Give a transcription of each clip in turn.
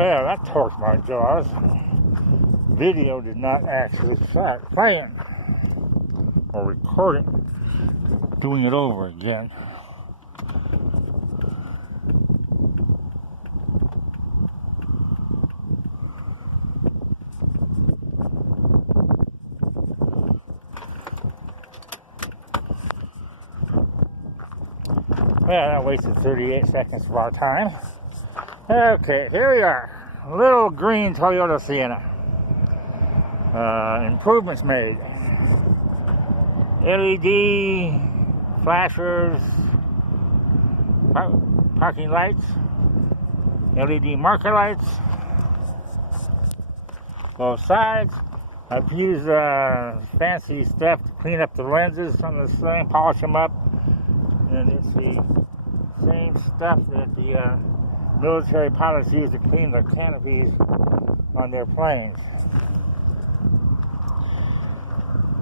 Well, that torqued my jaws. Video did not actually start playing or recording. Doing it over again. Well, that wasted 38 seconds of our time. Okay, here we are. Little green Toyota Sienna. Improvements made. LED flashers, parking lights, LED marker lights, both sides. I've used fancy stuff to clean up the lenses on this thing, polish them up, and it's the same stuff that the military pilots use to clean the canopies on their planes.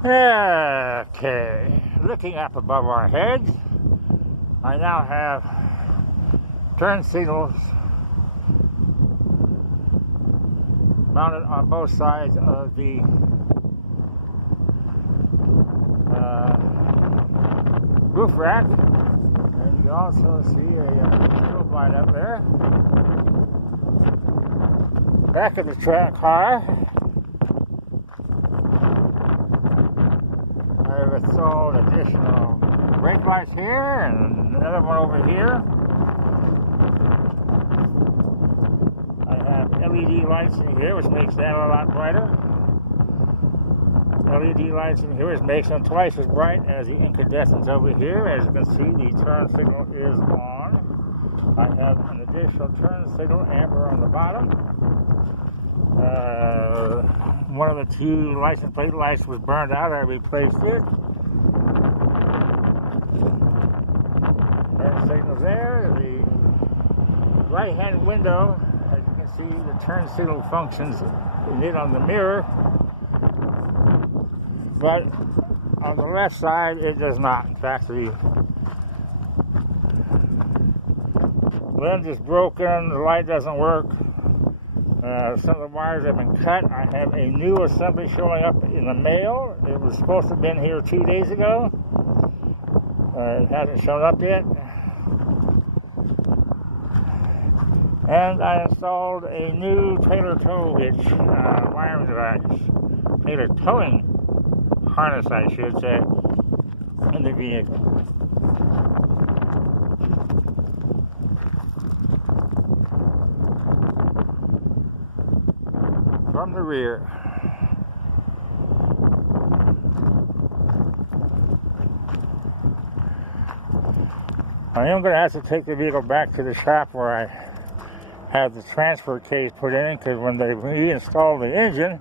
Okay, looking up above our heads, I now have turn signals mounted on both sides of the roof rack, and you also see a strobe light up there. Back of the car, I've installed additional brake lights here and another one over here. I have LED lights in here, which makes that a lot brighter. LED lights in here, which makes them twice as bright as the incandescents over here. As you can see, the turn signal is on. I have an additional turn signal amber on the bottom. One of the two license plate lights was burned out. I replaced it. Turn signal there. The right-hand window, as you can see, the turn signal functions in it on the mirror, but on the left side it does not. In fact, the lens is broken. The light doesn't work. Some of the wires have been cut. I have a new assembly showing up in the mail. It was supposed to have been here 2 days ago. It hasn't shown up yet. And I installed a new trailer tow hitch wiring device. Trailer towing harness, I should say, in the vehicle. From the rear. I am going to have to take the vehicle back to the shop where I have the transfer case put in, because when they reinstalled the engine,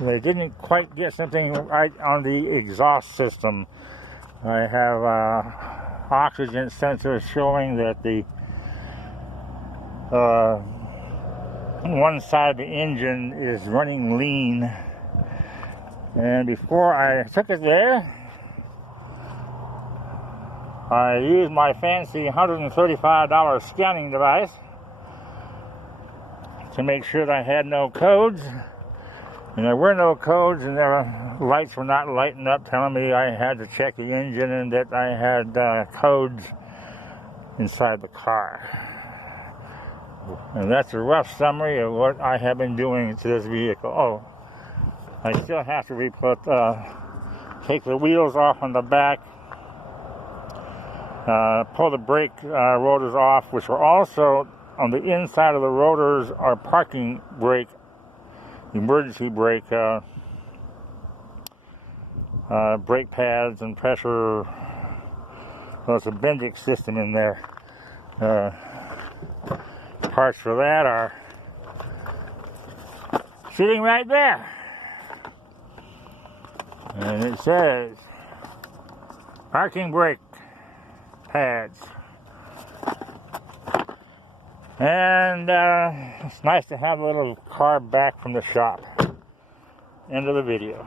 they didn't quite get something right on the exhaust system. I have oxygen sensors showing that the one side of the engine is running lean, and before I took it there, I used my fancy $135 scanning device to make sure that I had no codes, and there were no codes, and their lights were not lighting up telling me I had to check the engine and that I had codes inside the car. And that's a rough summary of what I have been doing to this vehicle. Oh, I still have to take the wheels off on the back, pull the brake rotors off, which are also on the inside of the rotors are parking brake, emergency brake, brake pads and pressure. Well, it's a Bendix system in there. Parts for that are sitting right there, and it says parking brake pads, and it's nice to have a little car back from the shop. End of the video.